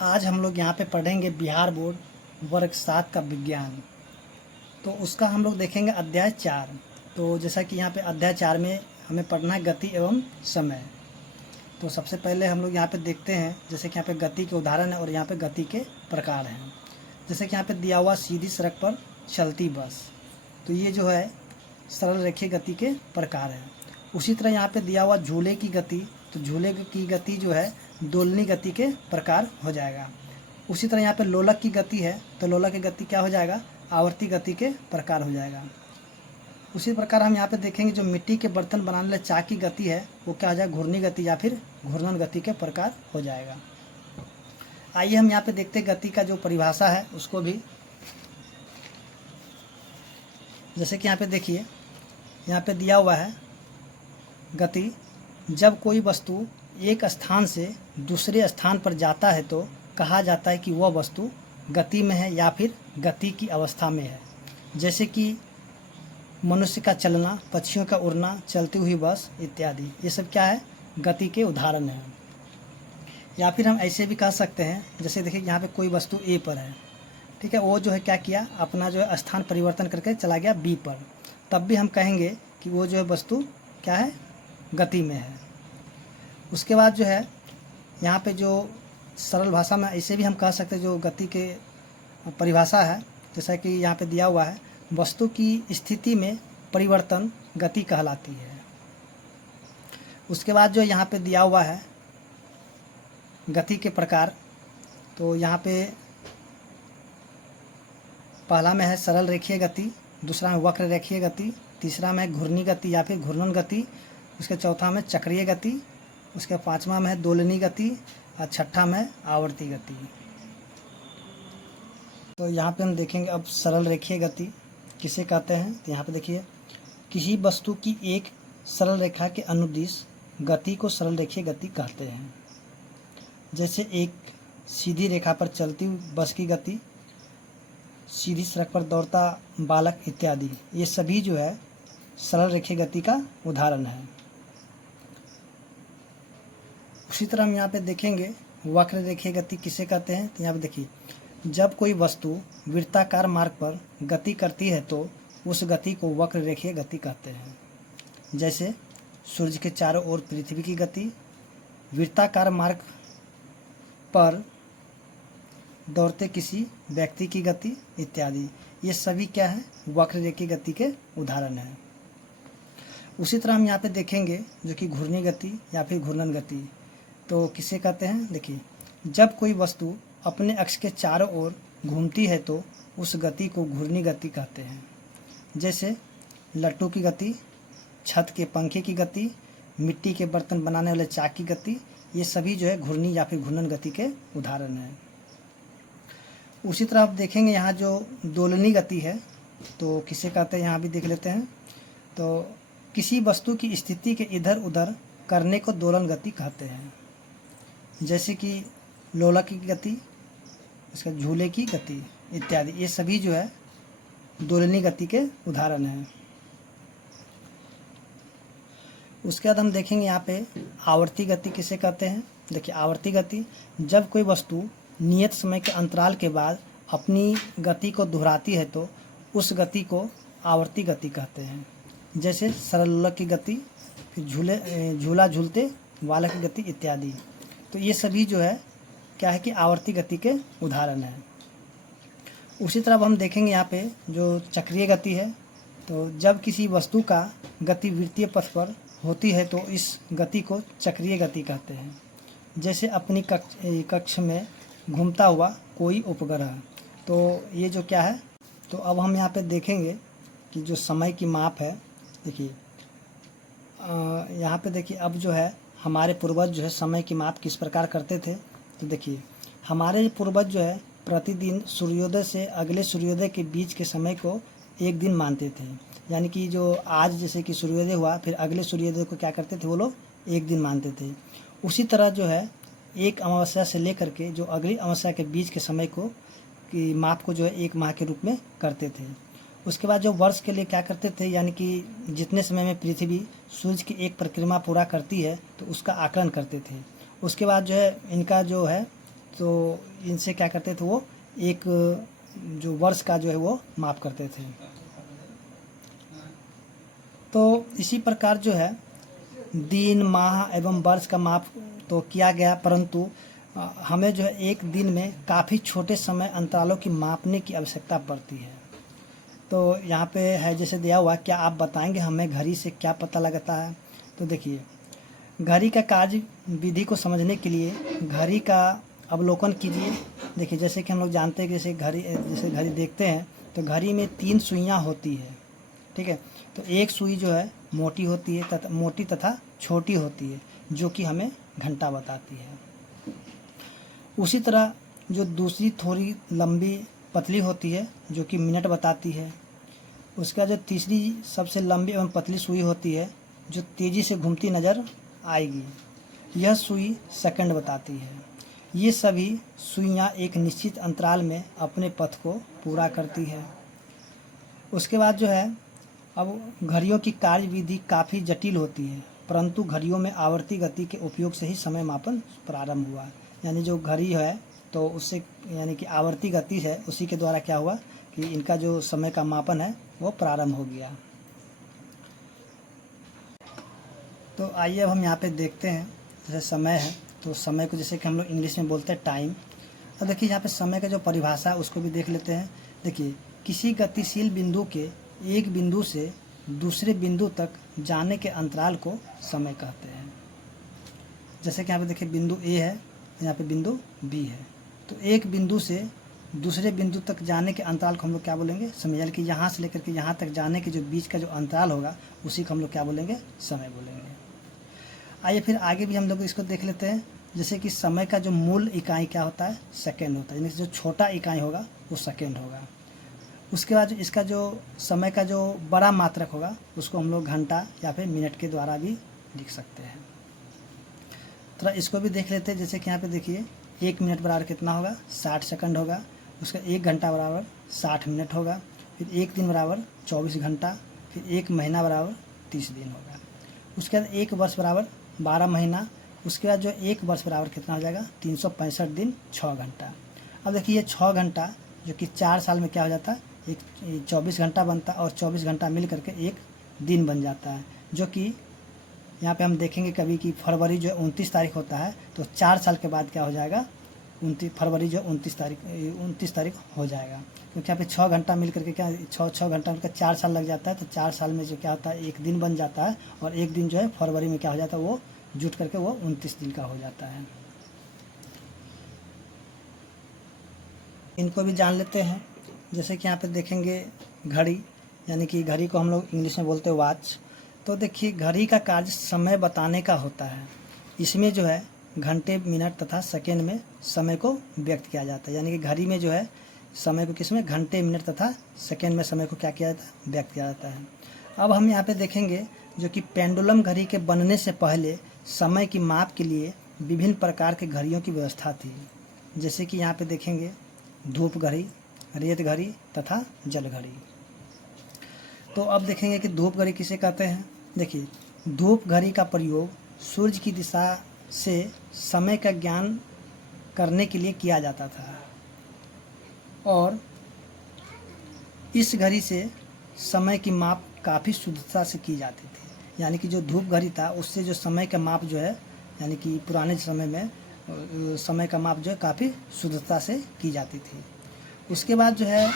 आज हम लोग यहाँ पे पढ़ेंगे बिहार बोर्ड वर्ग 7 का विज्ञान। तो उसका हम लोग देखेंगे अध्याय 4। तो जैसा कि यहाँ पे अध्याय 4 में हमें पढ़ना है गति एवं समय। तो सबसे पहले हम लोग यहाँ पे देखते हैं, जैसे कि यहाँ पे गति के उदाहरण है और यहाँ पे गति के प्रकार हैं। जैसे कि यहाँ पे दिया हुआ सीधी सड़क पर चलती बस, तो ये जो है सरल रेखीय गति के प्रकार हैं। उसी तरह यहाँ पे दिया हुआ झूले की गति, तो झूले की गति जो है दोलनी गति के प्रकार हो जाएगा। उसी तरह यहाँ पे लोलक की गति है, तो लोलक की गति क्या हो जाएगा, आवर्ती गति के प्रकार हो जाएगा। उसी प्रकार हम यहाँ पे देखेंगे जो मिट्टी के बर्तन बनाने वाले चाक की गति है वो क्या हो जाएगा, घूर्णी गति या फिर घूर्णन गति के प्रकार हो जाएगा। आइए हम यहाँ पे देखते हैं गति का जो परिभाषा है उसको भी। जैसे कि यहाँ पे देखिए, यहाँ पे दिया हुआ है गति, जब कोई वस्तु एक स्थान से दूसरे स्थान पर जाता है तो कहा जाता है कि वह वस्तु गति में है या फिर गति की अवस्था में है। जैसे कि मनुष्य का चलना, पक्षियों का उड़ना, चलती हुई बस इत्यादि, ये सब क्या है, गति के उदाहरण हैं। या फिर हम ऐसे भी कह सकते हैं, जैसे देखिए यहाँ पे कोई वस्तु ए पर है, ठीक है, वो जो है क्या किया, अपना जो है स्थान परिवर्तन करके चला गया बी पर, तब भी हम कहेंगे कि वो जो है वस्तु क्या है, गति में है। उसके बाद जो है यहाँ पे जो सरल भाषा में ऐसे भी हम कह सकते हैं, जो गति के परिभाषा है, जैसा कि यहाँ पे दिया हुआ है, वस्तु की स्थिति में परिवर्तन गति कहलाती है। उसके बाद जो यहाँ पे दिया हुआ है गति के प्रकार, तो यहाँ पे पहला में है सरल रेखीय गति, दूसरा में वक्र रेखीय गति, तीसरा में घूर्णी गति या फिर घूर्णन गति, उसके चौथा में चक्रीय गति, उसके पांचवा में है दोलनी गति और छठा में आवर्ती गति। तो यहाँ पे हम देखेंगे अब सरल रेखीय गति किसे कहते हैं। तो यहाँ पे देखिए, किसी वस्तु की एक सरल रेखा के अनुदिश गति को सरल रेखीय गति कहते हैं। जैसे एक सीधी रेखा पर चलती बस की गति, सीधी सड़क पर दौड़ता बालक इत्यादि, ये सभी जो है सरल रेखीय गति का उदाहरण है। उसी तरह हम यहाँ पे देखेंगे वक्र रेखीय गति किसे कहते हैं। तो यहाँ पे देखिए, जब कोई वस्तु वृत्ताकार मार्ग पर गति करती है तो उस गति को वक्र रेखीय गति कहते हैं। जैसे सूर्य के चारों ओर पृथ्वी की गति, वृत्ताकार मार्ग पर दौड़ते किसी व्यक्ति की गति इत्यादि, ये सभी क्या है, वक्र रेखीय गति के उदाहरण हैं। उसी तरह हम यहाँ पे देखेंगे जो कि घूर्णी गति या फिर घूर्णन गति, तो किसे कहते हैं। देखिए, जब कोई वस्तु अपने अक्ष के चारों ओर घूमती है तो उस गति को घूर्णी गति कहते हैं। जैसे लट्टू की गति, छत के पंखे की गति, मिट्टी के बर्तन बनाने वाले चाक की गति, ये सभी जो है घूर्णी या फिर घूर्णन गति के उदाहरण हैं। उसी तरह आप देखेंगे यहाँ जो दोलनी गति है तो किसे कहते हैं, यहाँ भी देख लेते हैं। तो किसी वस्तु की स्थिति के इधर उधर करने को दोलन गति कहते हैं। जैसे कि लोलक की गति, इसका झूले की गति इत्यादि, ये सभी जो है दोलनी गति के उदाहरण हैं। उसके बाद हम देखेंगे यहाँ पे आवर्ती गति किसे कहते हैं। देखिए, आवर्ती गति, जब कोई वस्तु नियत समय के अंतराल के बाद अपनी गति को दोहराती है तो उस गति को आवर्ती गति कहते हैं। जैसे सरल लोलक की गति, फिर झूला झूलते बालक की गति इत्यादि, तो ये सभी जो है क्या है कि आवर्ती गति के उदाहरण हैं। उसी तरह हम देखेंगे यहाँ पे जो चक्रीय गति है, तो जब किसी वस्तु का गति वृत्तीय पथ पर होती है तो इस गति को चक्रीय गति कहते हैं। जैसे अपनी कक्ष में घूमता हुआ कोई उपग्रह, तो ये जो क्या है, तो अब हम यहाँ पे देखेंगे कि जो समय की माप है। देखिए यहाँ पे देखिए, अब जो है हमारे पूर्वज जो है समय की माप किस प्रकार करते थे। तो देखिए, हमारे पूर्वज जो है प्रतिदिन सूर्योदय से अगले सूर्योदय के बीच के समय को एक दिन मानते थे। यानी कि जो आज जैसे कि सूर्योदय हुआ, फिर अगले सूर्योदय को क्या करते थे, वो लोग एक दिन मानते थे। उसी तरह जो है एक अमावस्या से लेकर के जो अगली अमावस्या के बीच के समय को की माप को जो है एक माह के रूप में करते थे। उसके बाद जो वर्ष के लिए क्या करते थे, यानी कि जितने समय में पृथ्वी सूर्य की एक परिक्रमा पूरा करती है तो उसका आकलन करते थे। उसके बाद जो है इनका जो है तो इनसे क्या करते थे, वो एक जो वर्ष का जो है वो माप करते थे। तो इसी प्रकार जो है दिन, माह एवं वर्ष का माप तो किया गया, परंतु हमें जो है एक दिन में काफ़ी छोटे समय अंतरालों की मापने की आवश्यकता पड़ती है। तो यहाँ पे है जैसे दिया हुआ, क्या आप बताएंगे हमें घड़ी से क्या पता लगता है। तो देखिए, घड़ी का कार्य विधि को समझने के लिए घड़ी का अवलोकन कीजिए। देखिए, जैसे कि हम लोग जानते हैं कि जैसे घड़ी देखते हैं तो घड़ी में 3 सुइयाँ होती है, ठीक है। तो एक सुई जो है मोटी तथा छोटी होती है, जो कि हमें घंटा बताती है। उसी तरह जो दूसरी थोड़ी लंबी पतली होती है, जो कि मिनट बताती है। उसका जो तीसरी सबसे लंबी एवं पतली सुई होती है, जो तेज़ी से घूमती नज़र आएगी, यह सुई सेकंड बताती है। ये सभी सुइयाँ एक निश्चित अंतराल में अपने पथ को पूरा करती है। उसके बाद जो है, अब घड़ियों की कार्य विधि काफ़ी जटिल होती है, परंतु घड़ियों में आवर्ती गति के उपयोग से ही समय मापन प्रारंभ हुआ। यानी जो घड़ी है तो उससे यानी कि आवर्ती गति है, उसी के द्वारा क्या हुआ कि इनका जो समय का मापन है वो प्रारंभ हो गया। तो आइए अब हम यहाँ पे देखते हैं, जैसे समय है तो समय को जैसे कि हम लोग इंग्लिश में बोलते हैं टाइम। अब देखिए यहाँ पे समय का जो परिभाषा है उसको भी देख लेते हैं। देखिए, किसी गतिशील बिंदु के एक बिंदु से दूसरे बिंदु तक जाने के अंतराल को समय कहते हैं। जैसे कि यहाँ पे देखिए बिंदु ए है, यहाँ पे बिंदु बी है, तो एक बिंदु से दूसरे बिंदु तक जाने के अंतराल को हम लोग क्या बोलेंगे, समय। यानी कि यहाँ से लेकर के यहाँ तक जाने के जो बीच का जो अंतराल होगा उसी को हम लोग क्या बोलेंगे, समय बोलेंगे। आइए फिर आगे भी हम लोग इसको देख लेते हैं। जैसे कि समय का जो मूल इकाई क्या होता है, सेकेंड होता है, यानी जो छोटा इकाई होगा वो सेकेंड होगा। उसके बाद इसका जो समय का जो बड़ा मात्रक होगा उसको हम लोग घंटा या फिर मिनट के द्वारा भी लिख सकते हैं। थोड़ा इसको भी देख लेते हैं। जैसे कि यहाँ पे देखिए, 1 मिनट बराबर कितना होगा, 60 सेकंड होगा। उसका 1 घंटा बराबर 60 मिनट होगा। फिर 1 दिन बराबर 24 घंटा। फिर 1 महीना बराबर 30 दिन होगा। उसके बाद 1 वर्ष बराबर 12 महीना। उसके बाद जो 1 वर्ष बराबर कितना हो जाएगा, 365 दिन 6 घंटा। अब देखिए ये 6 घंटा जो कि 4 साल में क्या हो जाता है, एक 24 घंटा बनता है, और 24 घंटा मिल करके 1 दिन बन जाता है। जो कि यहाँ पे हम देखेंगे कभी कि फरवरी जो 29 तारीख होता है, तो 4 साल के बाद क्या हो जाएगा, फरवरी जो 29 तारीख हो जाएगा। क्योंकि यहाँ पे 6 घंटा मिल करके क्या, 6 घंटा मिलकर 4 साल लग जाता है। तो 4 साल में जो क्या होता है, 1 दिन बन जाता है, और 1 दिन जो है फरवरी में क्या हो जाता है, वो जुट करके वो 29 दिन का हो जाता है। इनको भी जान लेते हैं। जैसे कि यहाँ पे देखेंगे घड़ी, यानी कि घड़ी को हम लोग इंग्लिश में बोलते हैं वॉच। तो देखिए, घड़ी का कार्य समय बताने का होता है। इसमें जो है घंटे, मिनट तथा सेकेंड में समय को व्यक्त किया जाता है। यानी कि घड़ी में जो है समय को किसमें, घंटे, मिनट तथा सेकेंड में समय को क्या किया जाता है, व्यक्त किया जाता है। अब हम यहाँ पे देखेंगे जो कि पेंडुलम घड़ी के बनने से पहले समय की माप के लिए विभिन्न प्रकार के घड़ियों की व्यवस्था थी। जैसे कि यहाँ पे देखेंगे धूप घड़ी, रेत घड़ी तथा जल घड़ी। तो अब देखेंगे कि धूप घड़ी किसे कहते हैं। देखिए, धूप घड़ी का प्रयोग सूर्य की दिशा से समय का ज्ञान करने के लिए किया जाता था, और इस घड़ी से समय की माप काफ़ी शुद्धता से की जाती थी। यानी कि जो धूप घड़ी था उससे जो समय का माप जो है, यानी कि पुराने समय में समय का माप जो है काफ़ी शुद्धता से की जाती थी। उसके बाद जो है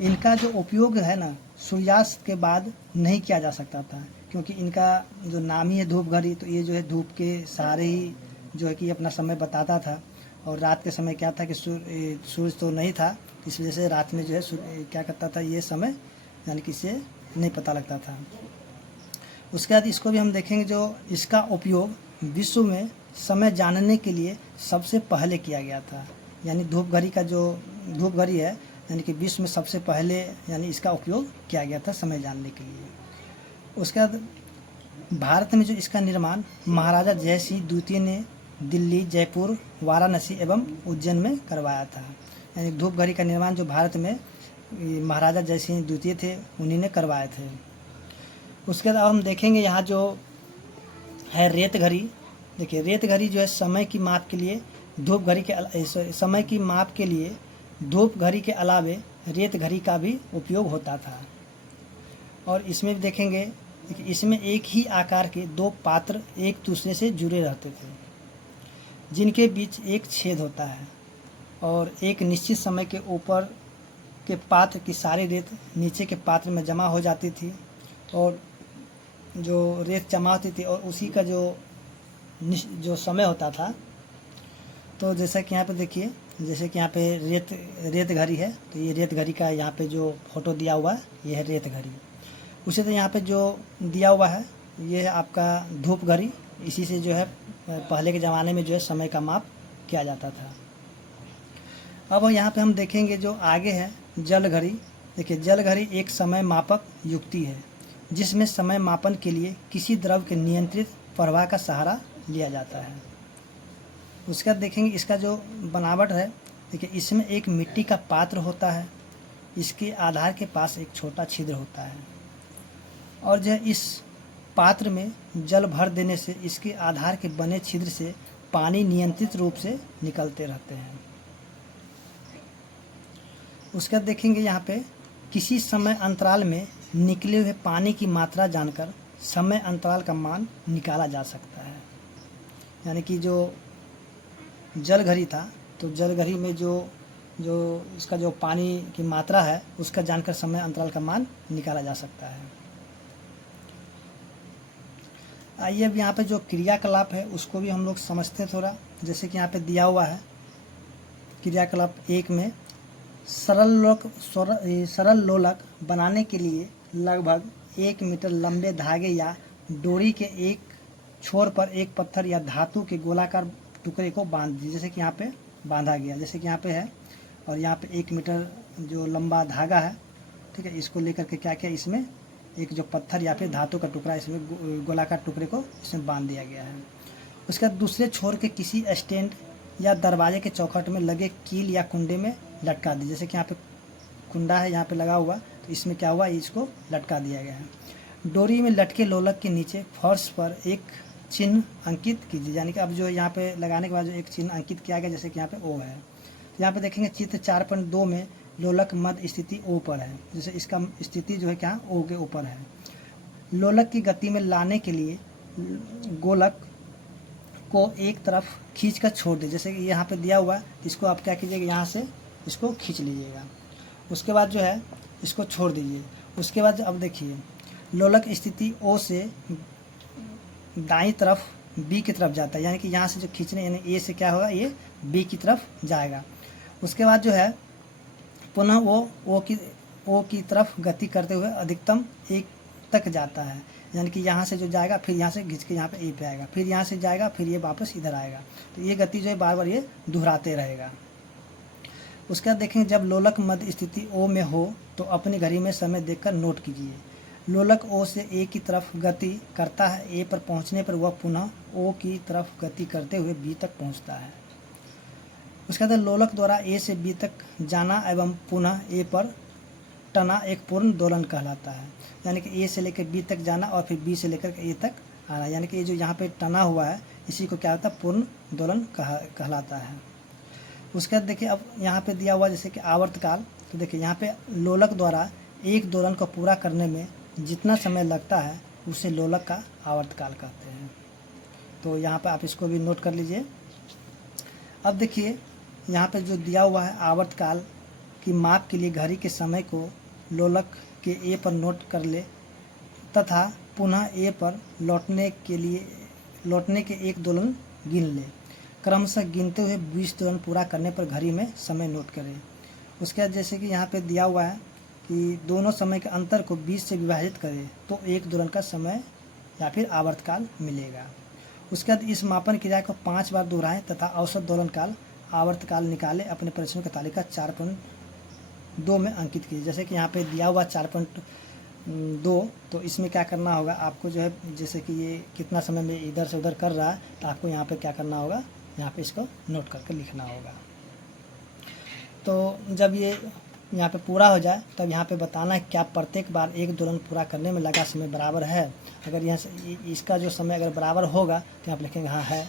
इनका जो उपयोग है ना, सूर्यास्त के बाद नहीं किया जा सकता था, क्योंकि इनका जो नाम ही है धूप घड़ी। तो ये जो है धूप के सहारे ही जो है कि अपना समय बताता था, और रात के समय क्या था कि सूरज तो नहीं था, इस वजह से रात में जो है क्या करता था, ये समय यानी कि इससे नहीं पता लगता था। उसके बाद इसको भी हम देखेंगे, जो इसका उपयोग विश्व में समय जानने के लिए सबसे पहले किया गया था। यानी धूप घड़ी का जो धूप घड़ी है, यानी कि विश्व में सबसे पहले यानी इसका उपयोग किया गया था समय जानने के लिए। उसके बाद भारत में जो इसका निर्माण महाराजा जयसिंह द्वितीय ने दिल्ली, जयपुर, वाराणसी एवं उज्जैन में करवाया था। यानी धूप घड़ी का निर्माण जो भारत में महाराजा जयसिंह द्वितीय थे, उन्हीं ने करवाए थे। उसके बाद हम देखेंगे यहाँ जो है रेत घड़ी। देखिए, रेत घड़ी जो है समय की माप के लिए धूप घड़ी के समय की माप के लिए धूप घड़ी के अलावे रेत घड़ी का भी उपयोग होता था। और इसमें भी देखेंगे कि इसमें एक ही आकार के दो पात्र एक दूसरे से जुड़े रहते थे, जिनके बीच एक छेद होता है, और एक निश्चित समय के ऊपर के पात्र की सारी रेत नीचे के पात्र में जमा हो जाती थी, और जो रेत जमा होती थी और उसी का जो समय होता था। तो जैसा कि यहाँ पे देखिए, जैसे कि यहाँ पे रेत घड़ी है, तो ये रेत घड़ी का यहाँ पे जो फोटो दिया हुआ है ये है रेत घड़ी। उसी तरह यहाँ पे जो दिया हुआ है ये है आपका धूप घड़ी। इसी से जो है पहले के ज़माने में जो है समय का माप किया जाता था। अब यहाँ पे हम देखेंगे जो आगे है जल घड़ी। देखिए, जल घड़ी एक समय मापक युक्ति है जिसमें समय मापन के लिए किसी द्रव के नियंत्रित प्रवाह का सहारा लिया जाता है। उसके बाद देखेंगे इसका जो बनावट है। देखिए, इसमें एक मिट्टी का पात्र होता है, इसके आधार के पास एक छोटा छिद्र होता है, और जो है इस पात्र में जल भर देने से इसके आधार के बने छिद्र से पानी नियंत्रित रूप से निकलते रहते हैं। उसके बाद देखेंगे यहाँ पे किसी समय अंतराल में निकले हुए पानी की मात्रा जानकर समय अंतराल का मान निकाला जा सकता है। यानी कि जो जल घड़ी था, तो जल घड़ी में जो इसका जो पानी की मात्रा है उसका जानकर समय अंतराल का मान निकाला जा सकता है। आइए अब यहाँ पे जो क्रियाकलाप है उसको भी हम लोग समझते हैं थोड़ा। जैसे कि यहाँ पे दिया हुआ है क्रियाकलाप 1 में सरल लोलक बनाने के लिए लगभग 1 मीटर लंबे धागे या डोरी के एक छोर पर एक पत्थर या धातु के गोलाकार टुकड़े को बांध दीजिए। जैसे कि यहाँ पे बांधा गया, जैसे कि यहाँ पे है, और यहाँ पे 1 मीटर जो लंबा धागा है, ठीक है, इसको लेकर के क्या किया, इसमें एक जो पत्थर या फिर धातु का टुकड़ा इसमें गोलाकार टुकड़े को इसमें बांध दिया गया है। उसके बाद दूसरे छोर के किसी स्टैंड या दरवाजे के चौखट में लगे कील या कुंडे में लटका दी। जैसे कि यहाँ पे कुंडा है यहाँ पे लगा हुआ, तो इसमें क्या हुआ, इसको लटका दिया गया है। डोरी में लटके लोलक के नीचे फर्श पर एक चिन्ह अंकित कीजिए। यानी कि अब जो यहाँ पे लगाने के बाद जो एक चिन्ह अंकित किया गया, जैसे कि यहाँ पे ओ है। यहाँ पे देखेंगे चित्र 4.2 में लोलक मध्य स्थिति ओ पर है। जैसे इसका स्थिति जो है क्या, ओ के ऊपर है। लोलक की गति में लाने के लिए गोलक को एक तरफ खींच कर छोड़ दे। जैसे कि यहाँ पे दिया हुआ है, इसको आप क्या कीजिएगा, यहाँ से इसको खींच लीजिएगा। उसके बाद जो है इसको छोड़ दीजिए। उसके बाद अब देखिए लोलक स्थिति ओ से दाईं तरफ बी की तरफ जाता है। यानी कि यहाँ से जो खींचने, यानी ए से क्या होगा, ये बी की तरफ जाएगा। उसके बाद जो है पुनः वो ओ की तरफ गति करते हुए अधिकतम 1 तक जाता है। यानी कि यहाँ से जो जाएगा फिर यहाँ से खींच के यहाँ पे ए पे आएगा, फिर यहाँ से जाएगा, फिर ये वापस इधर आएगा। तो ये गति जो है बार बार ये दोहराते रहेगा। उसके बाद देखेंगे जब लोलक मध्य स्थिति ओ में हो तो अपनी घड़ी में समय देखकर नोट कीजिए। लोलक ओ से ए की तरफ गति करता है। ए पर पहुंचने पर वह पुनः ओ की तरफ गति करते हुए बी तक पहुंचता है। उसके बाद लोलक द्वारा ए से बी तक जाना एवं पुनः ए पर टना एक पूर्ण दोलन कहलाता है। यानी कि ए से लेकर बी तक जाना और फिर बी से लेकर ए तक आना, यानी कि ये जो यहाँ पे टना हुआ है इसी को क्या होता है, पूर्ण दोलन कहलाता है। उसके बाद देखिए अब यहाँ पे दिया हुआ जैसे कि आवर्तकाल। तो देखिए यहाँ पे लोलक द्वारा एक दोलन को पूरा करने में जितना समय लगता है उसे लोलक का आवर्तकाल कहते हैं। तो यहाँ पे आप इसको भी नोट कर लीजिए। अब देखिए यहाँ पे जो दिया हुआ है आवर्तकाल की माप के लिए घड़ी के समय को लोलक के ए पर नोट कर ले तथा पुनः ए पर लौटने के एक दोलन गिन ले। क्रमशः गिनते हुए 20 दोलन पूरा करने पर घड़ी में समय नोट करें। उसके बाद जैसे कि यहाँ पे दिया हुआ है कि दोनों समय के अंतर को 20 से विभाजित करें तो एक दोलन का समय या फिर आवर्तकाल मिलेगा। उसके बाद इस मापन क्रिया को 5 बार दोहराएं तथा औसत दोलन काल आवर्तकाल निकालें। अपने परिश्रम की तालिका 4.2 में अंकित कीजिए। जैसे कि यहाँ पे दिया हुआ 4.2, तो इसमें क्या करना होगा आपको, जो है जैसे कि ये कितना समय में इधर से उधर कर रहा है, तो आपको यहाँ पे क्या करना होगा, यहाँ पे इसको नोट करके लिखना होगा। तो जब ये यहाँ पे पूरा हो जाए तब यहाँ पे बताना है क्या प्रत्येक बार एक दोलन पूरा करने में लगा समय बराबर है। अगर यहाँ से इसका जो समय अगर बराबर होगा तो यहाँ पे लिखेंगे हाँ है।